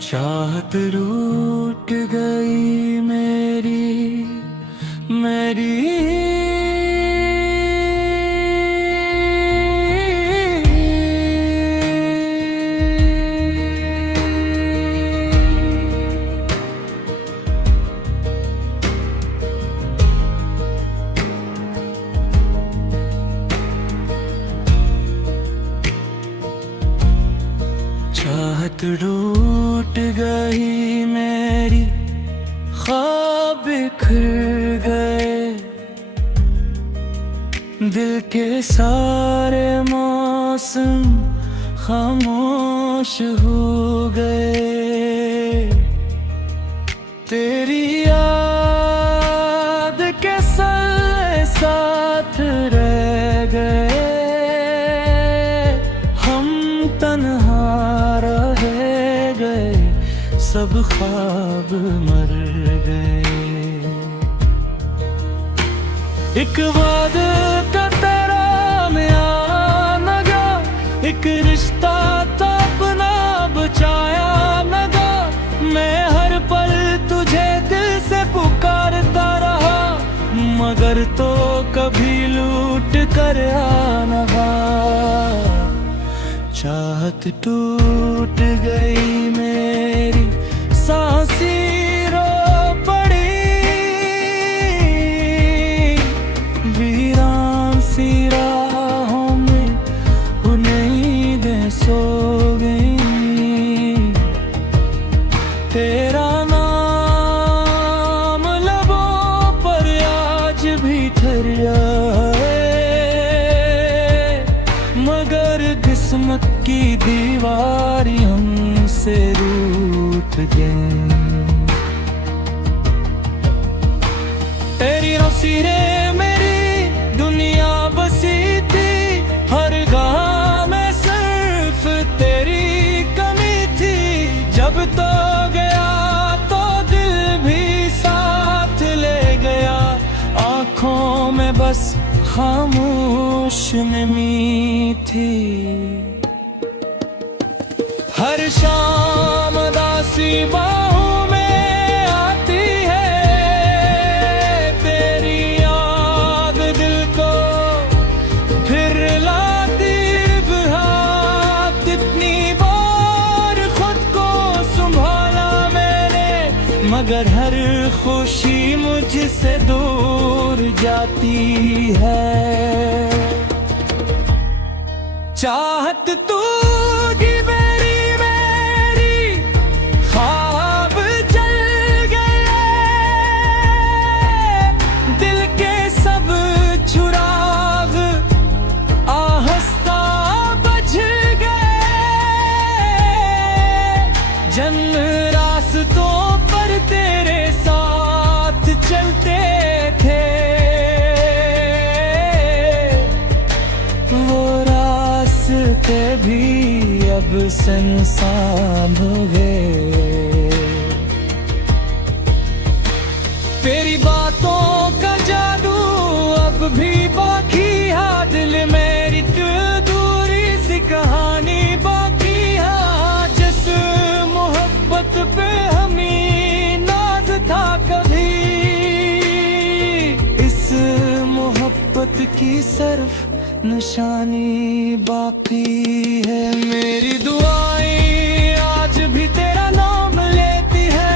चाहत रूठ गई मेरी मेरी चाहत रूठ गई मेरी, ख्वाब बिखर गए, दिल के सारे मौसम खामोश हो गए। तेरी याद के साथ रह गए, हम तन्हा रह गए, सब ख्वाब मर गए। एक वादा का तेरा नया न गया, एक रिश्ता था अपना बचाया न गया। मैं हर पल तुझे दिल से पुकारता रहा, मगर तो कभी लूट कर आना। चाहत टूट गई मेरी, सांसें रो पड़ी, वीरान सी राहों में उम्मीदें सो गई। तेरा नाम लबों पर आज भी ठहरा है, मगर किस्मत की दीवारी हमसे रूठ गई। तेरी नसीरें मेरी दुनिया बसी थी, हर गाह में सिर्फ तेरी कमी थी। जब तो गया तो दिल भी साथ ले गया, आँखों में बस खामोश नमी थी। हर शाम दासी बाहों में आती है, तेरी याद दिल को फिर लाती हाथ। इतनी बार खुद को संभाला मैंने, मगर हर खुशी मुझसे दूर जाती है। चाहत तू रास्तों पर तेरे साथ चलते थे, वो रास्ते भी अब सुनसान हो गए। तेरी बातों का जादू अब भी बाकी है, दिल मेरी तू दूरी सी कहानी बाकी है। जिस मोहब्बत पे हमें नाज था कभी, इस मोहब्बत की सिर्फ निशानी बाकी है। मेरी दुआएं आज भी तेरा नाम लेती है,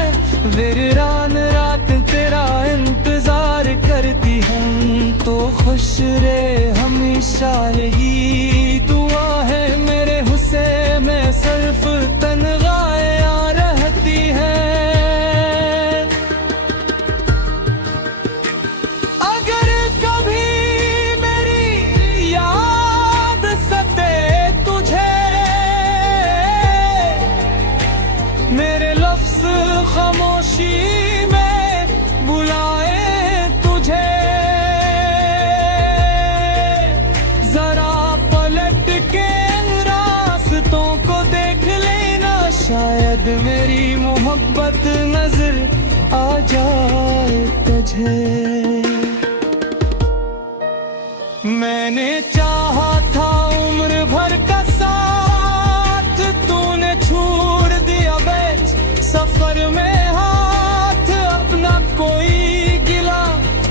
वीरान रात तेरा इंतजार करती हैं। तो खुश रहे हमेशा, यही दुआ है मेरे हुस्न में सिर्फ तन्हाइयां रहती हैं। अगर कभी मेरी याद सते तुझे, मेरे लफ्ज़ खामोशी में बुलाए तुझे, जरा पलट के रास्तों को देख लेना, शायद मेरी मोहब्बत नजर आ जाए तुझे। मैंने चाहा था उम्र भर का साथ, तूने छोड़ दिया बेच सफर में हाथ। अब ना कोई गिला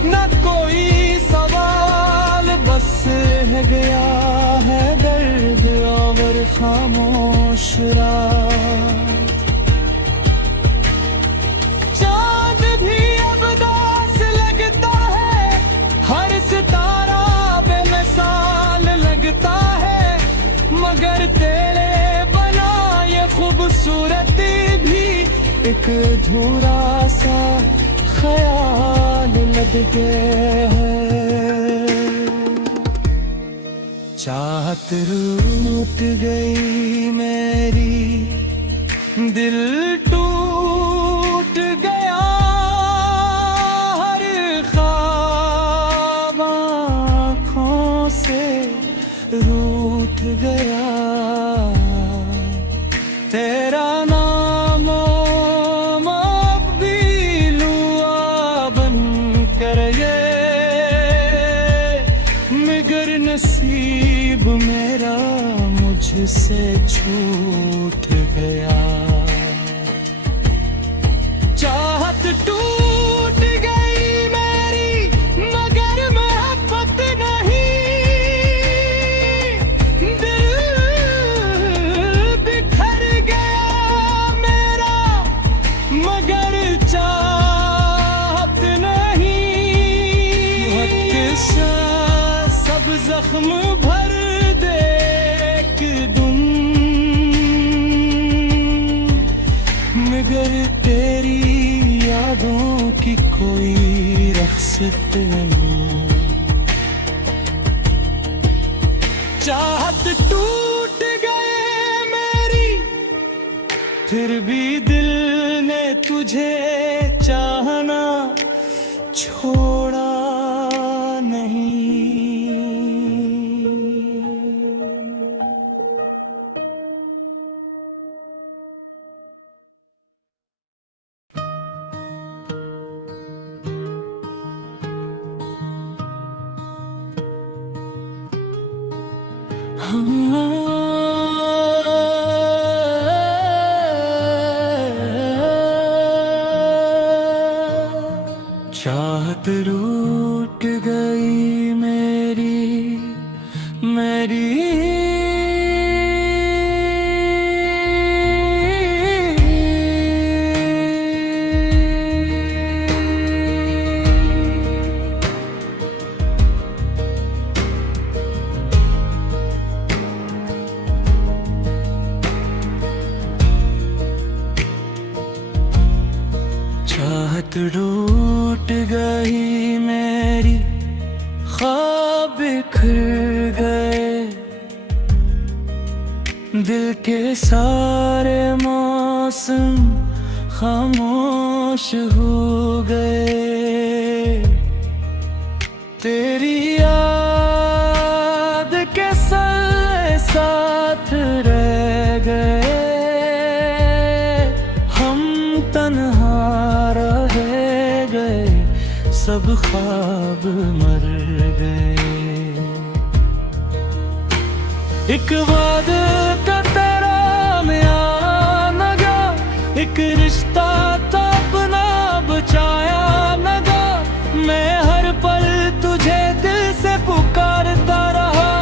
ना कोई सवाल, बस है गया है दर्द और खामोश रात। चांद भी अब दास लगता है, हर सितारा बेमिसाल लगता है, मगर तेरे बना ये खूबसूरती भी एक अधूरा सा ख्याल लग गया है। चाहत रूठ गई मेरी, दिल टूट गया, हर ख्वाब आँखों से रूठ गया। तेरा नाम अब भी लुआ बन कर ये, मगर नसीब मेरा मुझसे छूट गया। चाहत टूट गई मेरी, मगर मोहब्बत नहीं। दिल बिखर गया मेरा, मगर चाहत नहीं। सब जख्म भर दे दूं, मगर तेरी यादों की कोई रख्सत नहीं। चाहत टूट गए मेरी, फिर भी दिल ने तुझे चाहना छोड़ा नहीं। चाहत रूठ गई मेरी, मेरी चाहत टूट गई मेरी, ख्वाब बिखर गए, दिल के सारे मौसम खामोश हो गए। तेरी याद के साथ रह गए, हम तन्हा रह गए, सब ख्वाब मर गए। एक वादा का तेरा म्यान न गया, एक रिश्ता था अपना बचाया न गया। मैं हर पल तुझे दिल से पुकारता रहा,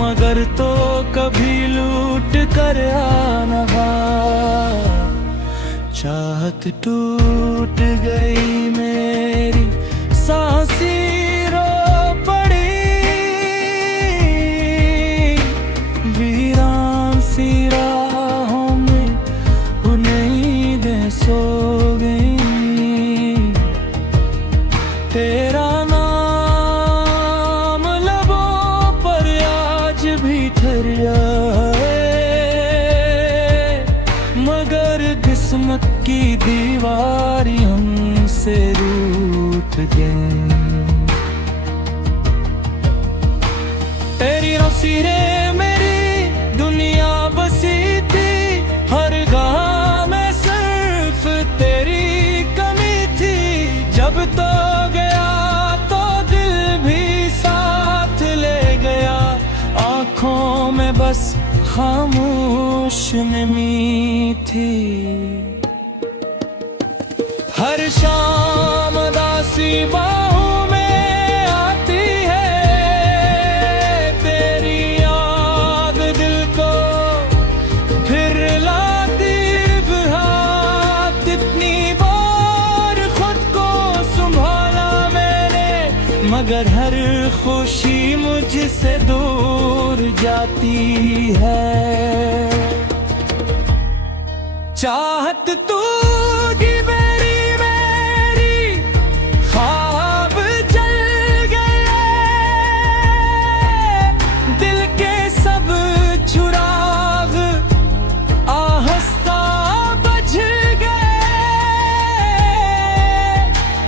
मगर तो कभी लूट कर आना। चाहत टूट गई मेरी, सांसें रो पड़ी, वीरान सी राहों में उम्मीदें सो गई। तेरा नाम लबों पर आज भी ठहरा है, मगर किस्मत की दीवारी हमसे रूठ गई। तेरी नसीरे मेरी दुनिया बसी थी, हर गाह में सिर्फ तेरी कमी थी। जब तो गया तो दिल भी साथ ले खामोश नमी थी। हर शाम दासी बाहों में आती है, तेरी याद दिल को फिर लाती हाथ। इतनी बार खुद को संभाला मैंने, मगर हर खुशी मुझसे दूर जाती है। चाहत तू की मेरी ख्वाब जल गए, दिल के सब चुराग आहिस्ता बुझ गए।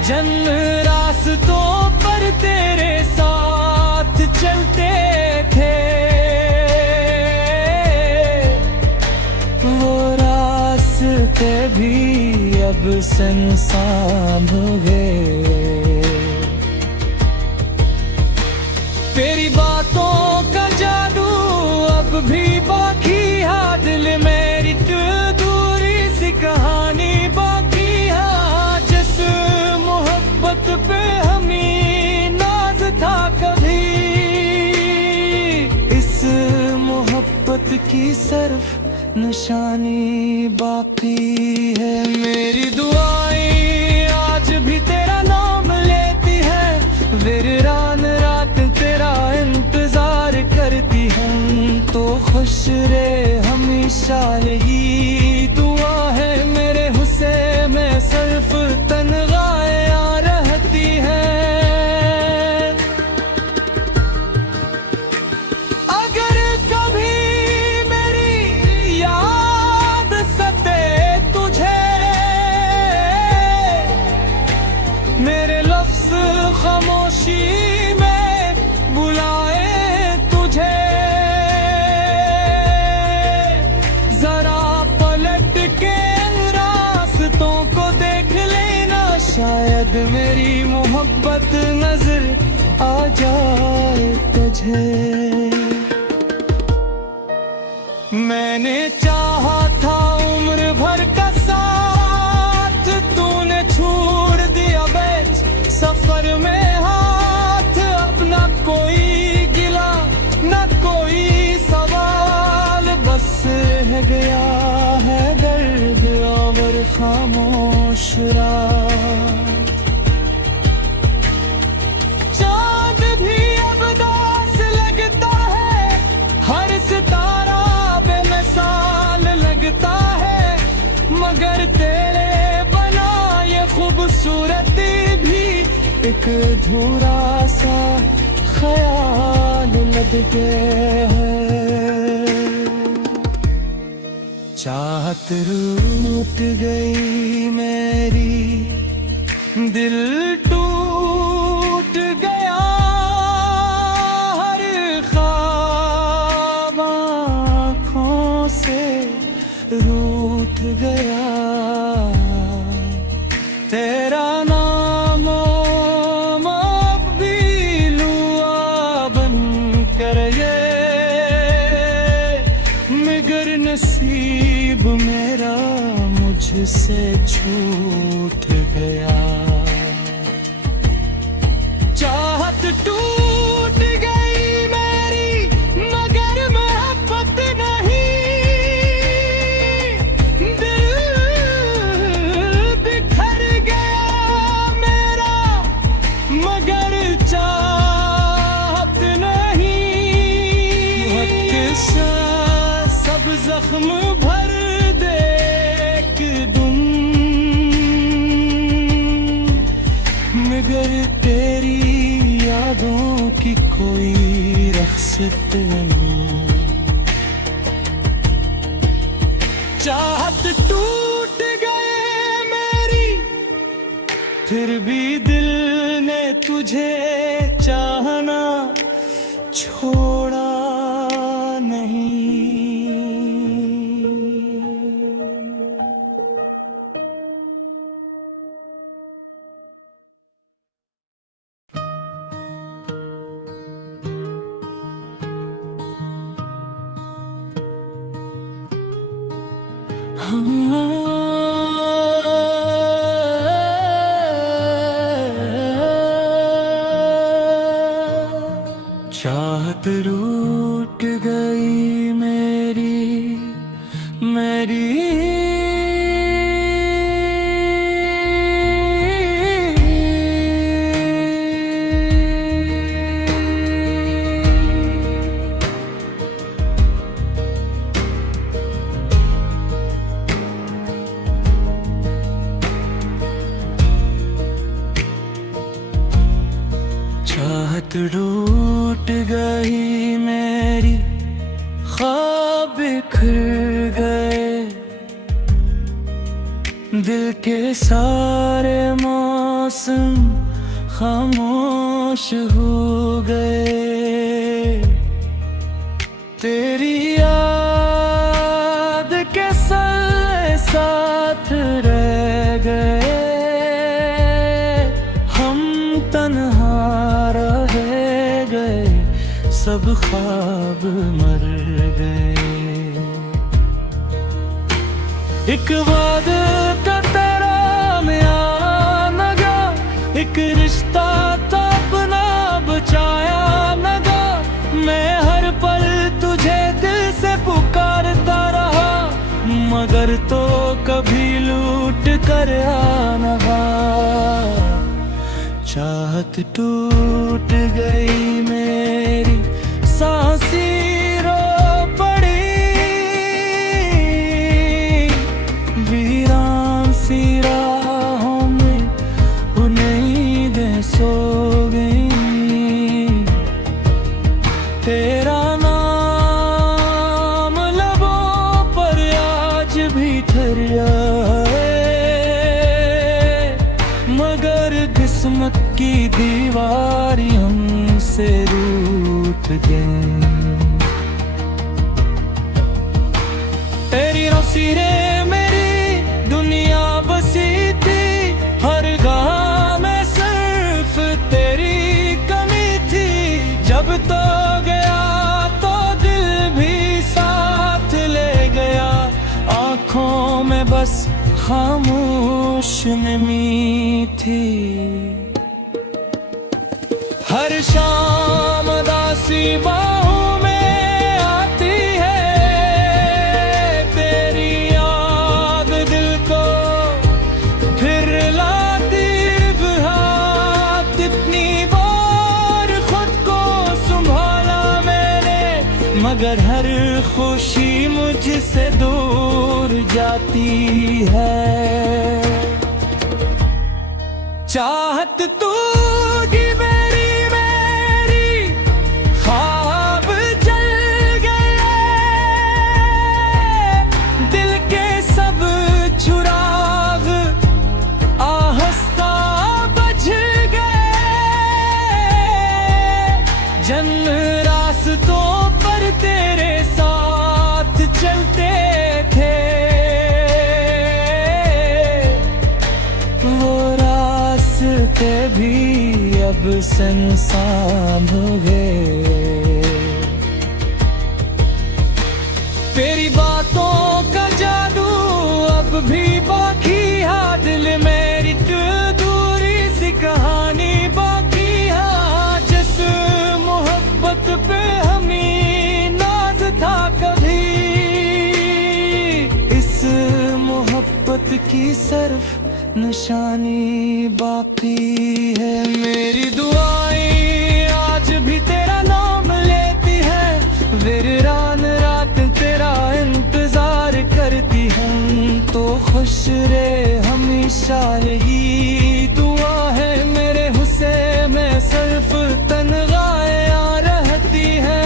जन्म रास्तों पर तेरे साथ चलते थे, वो रास्ते भी अब सुनसान हो गए। तेरी बातों का जादू अब भी बाकी है दिल मेरी, तू दूरी सी कहानी बाकी है। जिस मोहब्बत पे हमें नाज था कभी, इस मोहब्बत की सिर्फ निशानी बाकी है। मेरी दुआएं आज भी तेरा नाम लेती है, वीरान रात तेरा इंतजार करती हैं। तो खुश रहे हमेशा यही दुआ है मेरे हुस्न में सिर्फ तन्हाइयां रहती हैं। मेरे लफ्ज़ खामोशी में बुलाए तुझे, जरा पलट के रास्तों को देख लेना, शायद मेरी मोहब्बत नजर आ जाए तुझे। मैंने चाहा था उम्र भर का साथ, तूने छोड़ दिया बेच सफर में हाथ। अब ना कोई गिला ना कोई सवाल, बस है गया है दर्द और खामोश रात। चांद भी अब दास लगता है, हर सितारा बेमिसाल लगता है, मगर तेरे बना ये खूबसूरती भी एक अधूरा सा ख्याल लग गया है। चाहत रूठ गई मेरी, दिल टूट गया, हर ख्वाब आँखों से रूठ गया। तेरा नाम अब भी लुआ बन कर ये, मगर नसीब मेरा मुझसे छूट गया। चाहत टूट गई मेरी, मगर मोहब्बत नहीं। दिल बिखर गया मेरा, मगर चाहत नहीं। सब जख्म भर दे दूं, मगर तेरी यादों की कोई रख्सत नहीं। चाहत टूट गए मेरी, फिर भी दिल ने तुझे चाहना छोड़ा नहीं। चाहत रूठ गई मेरी मेरी चाहत रूठ गई मेरी, ख्वाब बिखर गए, दिल के सारे मौसम खामोश हो गए। तेरी याद के साथ रह गए, हम तन्हा रह गए, सब ख्वाब मर गए। एक वादा का तेरा म्यान न गया, एक रिश्ता था अपना बचाया न गया। मैं हर पल तुझे दिल से पुकारता रहा, मगर तो कभी लूट कर आना। चाहत टूट गई मेरी, सांसें रो पड़ी, वीरान सी राहों में उम्मीदें सो गई। तेरा नाम लबों पर आज भी ठहरा है, मगर किस्मत की दीवारी हमसे रूठ गई। तेरी रोसीरे मेरी दुनिया बसी थी, हर गाह में सिर्फ तेरी कमी थी। जब तो गया तो दिल भी साथ ले गया, आँखों में बस खामोश नमी थी। हर शाम दासी बाहों में आती है, तेरी याद दिल को फिर लाती हाथ। इतनी बार खुद को संभाला मैंने, मगर हर खुशी मुझसे दूर जाती है। चाहत तू रास्तों पर तेरे साथ चलते थे, वो रास्ते भी अब सुनसान हो गए। तेरी बातों का जादू अब भी बाकी है, दिल मेरी तू दूरी सी कहानी बाकी है। जिस मोहब्बत पे हमें नाज था कभी, इस मोहब्बत की सिर्फ निशानी बाकी है। मेरी दुआएं आज भी तेरा नाम लेती है, वीरान रात तेरा इंतजार करती हैं। तो खुश रहे हमेशा यही दुआ है, मेरे हुस्न में सिर्फ तन्हाइयां रहती हैं।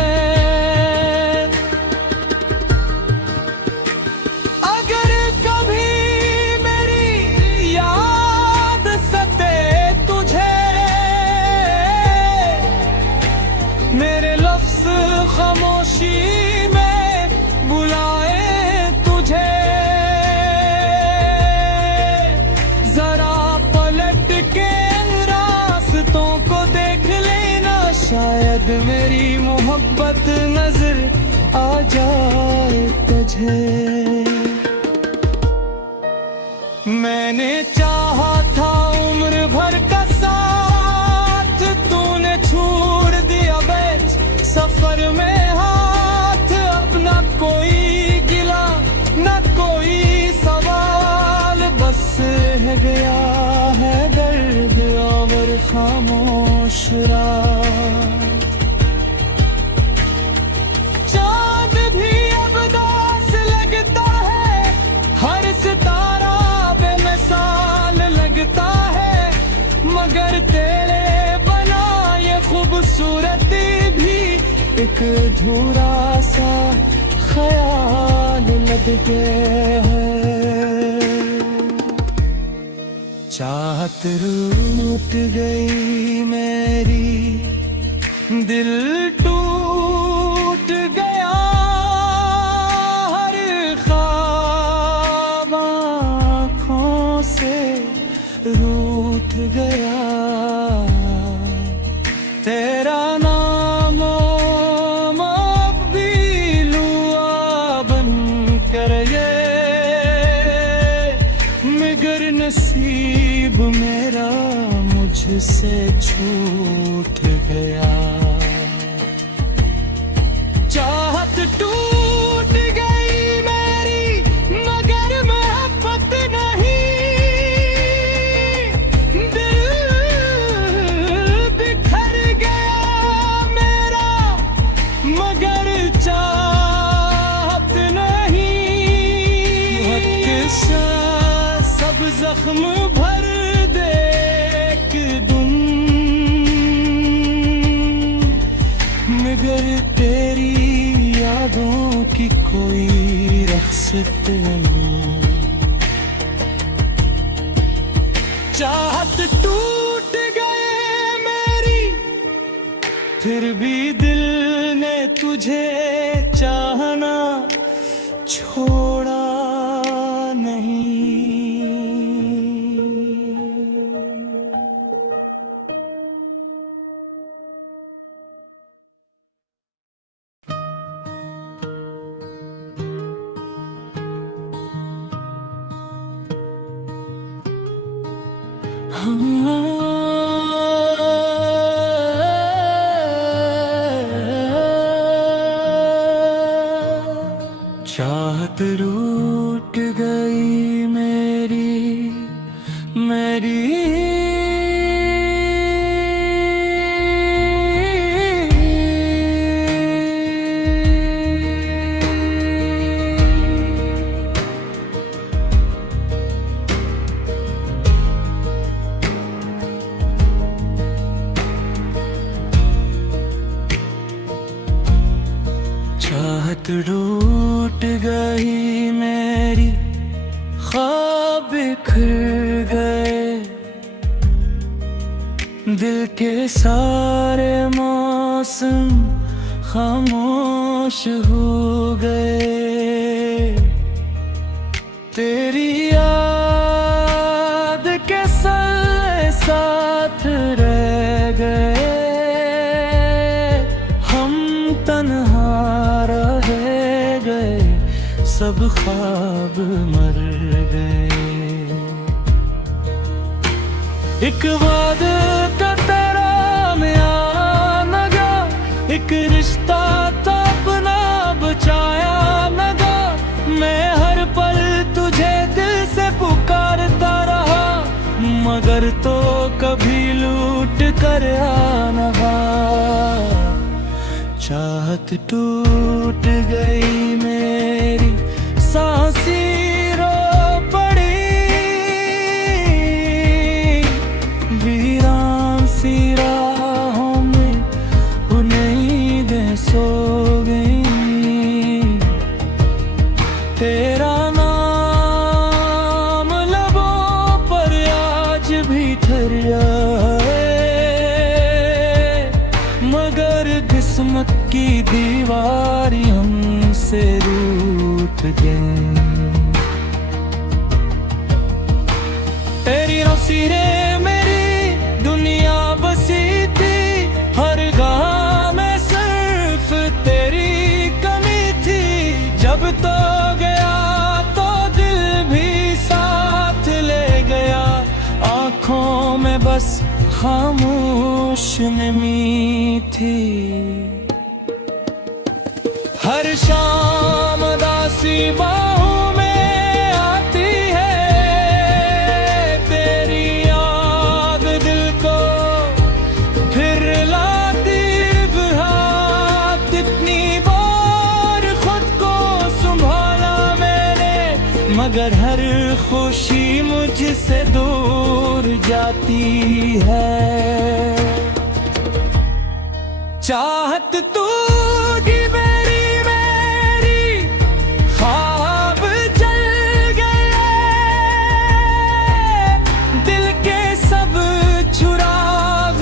अगर कभी मेरी याद सते तुझे, मेरे लफ्ज़ खामोशी में बुलाए तुझे, जरा पलट के रास्तों को देख लेना, शायद मेरी मोहब्बत नजर आ जाए तुझे। मैंने चाहा था उम्र भर का साथ, तूने छोड़ दिया बेच सफर में हाथ। अब न कोई गिला न कोई सवाल, बस है गया है दर्द और खामोश रात। चांद भी अब दास लगता है, हर सितारा बेमिसाल लगता है, मगर तेरे बना ये खूबसूरती भी एक अधूरा सा ख्याल लगते है। चाहत रूठ गई मेरी, दिल टूट गया, हर ख्वाब आँखों से रूठ गया। तेरा नाम अब भी लुआ बन कर ये, मगर नसीब मेरा मुझसे छूट गया। चाहत टूट गई मेरी, मगर मोहब्बत नहीं। दिल बिखर गया मेरा, मगर चाहत नहीं। सब जख्म भर दे एक दुम, मगर तेरी यादों की कोई रख्सत नहीं। चाहत टूट गए मेरी, फिर भी दिल ने तुझे चाहना छोड़ा नहीं। चाहत रूठ गई मेरी, मेरी चाहत टूट गई मेरी, ख्वाब बिखर गए, दिल के सारे मौसम खामोश हो गए। तेरी याद के साथ रह गए, हम तन्हा रह गए, सब ख्वाब मर गए। एक वादा का तेरा म्यान लगा, एक रिश्ता था अपना बचाया लगा। मैं हर पल तुझे दिल से पुकारता रहा, मगर तो कभी लूट कर आना। चाहत टूट गई मेरी, सांसें रो पड़ी, वीरान सी राहों में उम्मीदें सो गई। तेरा नाम लबों पर आज भी ठहरा है, मगर किस्मत की दीवारी हमसे रूठ गई। तेरी रोसीरे मेरी दुनिया बसी थी, हर गाह में सिर्फ तेरी कमी थी। जब तो गया तो दिल भी साथ खामोश नमी थी। हर शाम दासी बाहों में आती है, तेरी याद दिल को फिर लाती बहार। कितनी बार खुद को संभाला मैंने, मगर हर खुशी मुझसे दूर जाती है। चाहत तू की मेरी ख्वाब जल गए, दिल के सब चुराग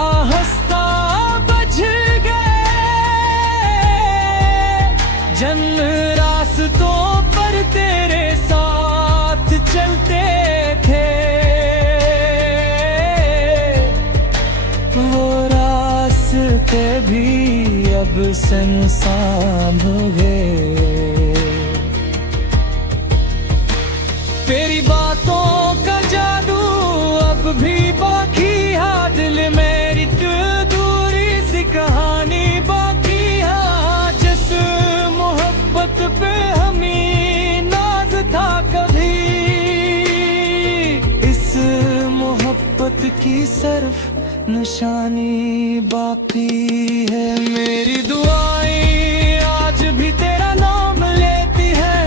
आहिस्ता बुझ गए। जन रास्तों पर तेरे साथ चलते थे, वो रास्ते भी अब सुनसान हो गए। तेरी बातों का जादू अब भी बाकी है दिल मेरी, तू दूरी सी कहानी बाकी है। जिस मोहब्बत पे हमें नाज था कभी, इस मोहब्बत की सिर्फ निशानी बाकी है। मेरी दुआएं आज भी तेरा नाम लेती है,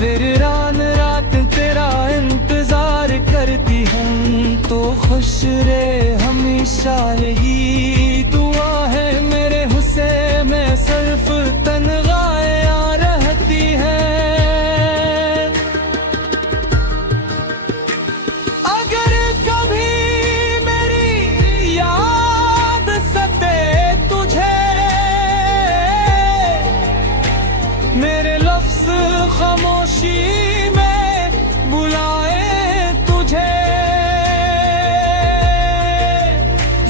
वीरान रात तेरा इंतजार करती हैं। तो खुश रहे हमेशा यही दुआ है मेरे हुस्न में, सिर्फ तन्हाइयां रहती है। मेरे लफ्ज़ खामोशी में बुलाए तुझे,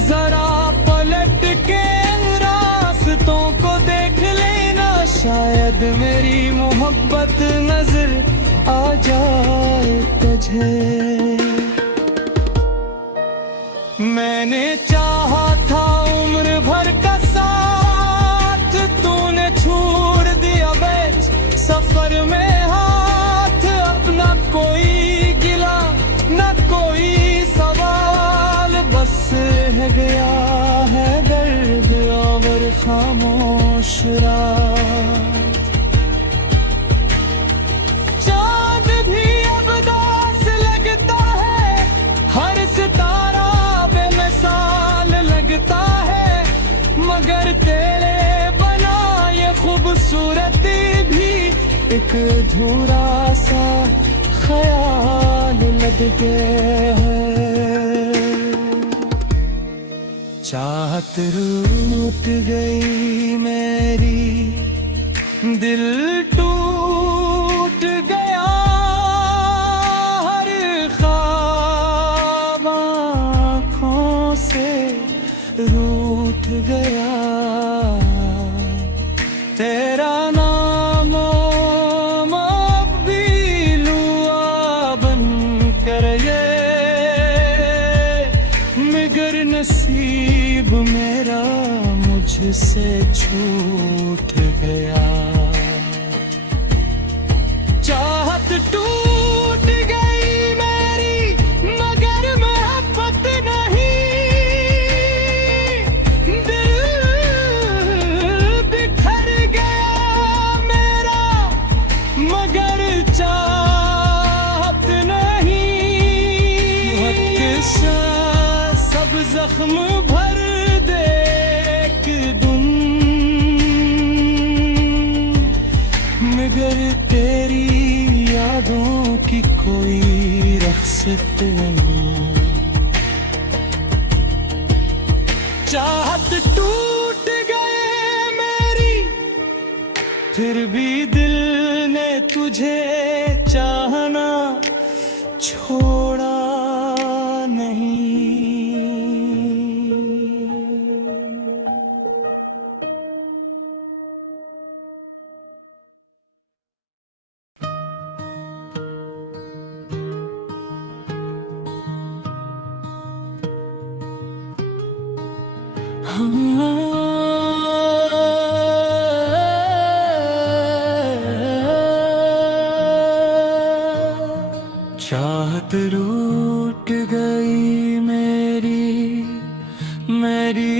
जरा पलट के रास्तों को देख लेना, शायद मेरी मोहब्बत नजर आ जाए तुझे। मैंने चाहा था उम्र भर का साथ, तूने छोड़ दिया बेच सफर में हाथ। अब न कोई गिला न कोई सवाल, बस है गया है दर्द और खामोश रात। चांद भी अब दास लगता है, हर सितारा बेमिसाल लगता है, मगर तेरे बना ये खूबसूरत भी एक अधूरा सा ख्याल लग गया है। चाहत रूठ गई मेरी, दिल टूट गया, हर ख्वाब आँखों से रूठ गया। तेरा नाम अब भी लुआ बन कर ये, मगर नसीब मेरा मुझसे छूट गया। चाहत टूट गई मेरी, मगर मोहब्बत नहीं। दिल बिखर गया मेरा, मगर चाहत नहीं। सब जख्म भर दे एक दिन, मगर तेरी यादों की कोई रख्सत नहीं। चाहत टूट गए मेरी, फिर भी दिल ने तुझे चाहना छोड़ा नहीं। चाहत रूठ गई मेरी मेरी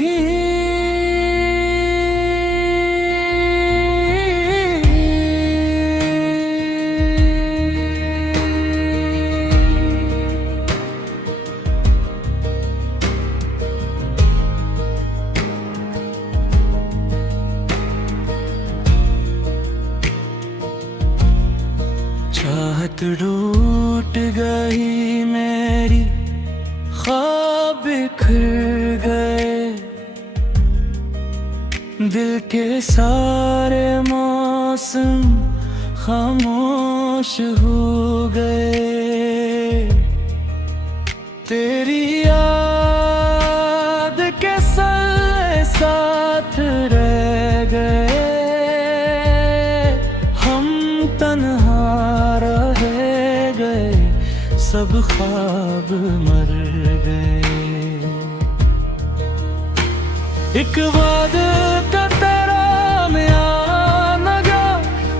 चाहत रूठ गई मेरी, ख्वाब बिखर गए, दिल के सारे मौसम खामोश हो गए। तेरी याद के साथ रह गए, हम तन्हा रह गए, सब ख्वाब मर गए। एक वादा का तेरा नया न गया,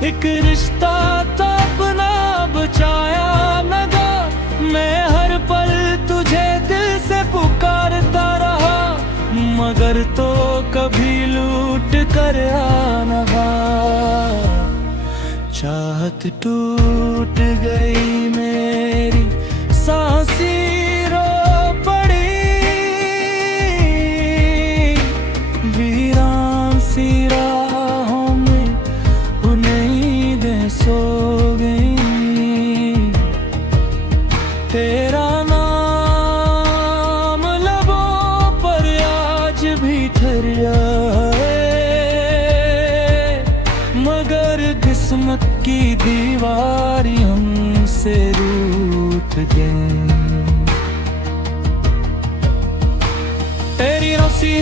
एक रिश्ता था अपना बचाया न गया। मैं हर पल तुझे दिल से पुकारता रहा, मगर तो कभी लूट कर आना। चाहत टूट गई मेरी, सांसें रो पड़ी, वीरान सी राहों में उम्मीदें सो गई। तेरा नाम लबों पर आज भी ठहरा है, मगर किस्मत की दीवारी हमसे रूठ गई। तेरी रोसी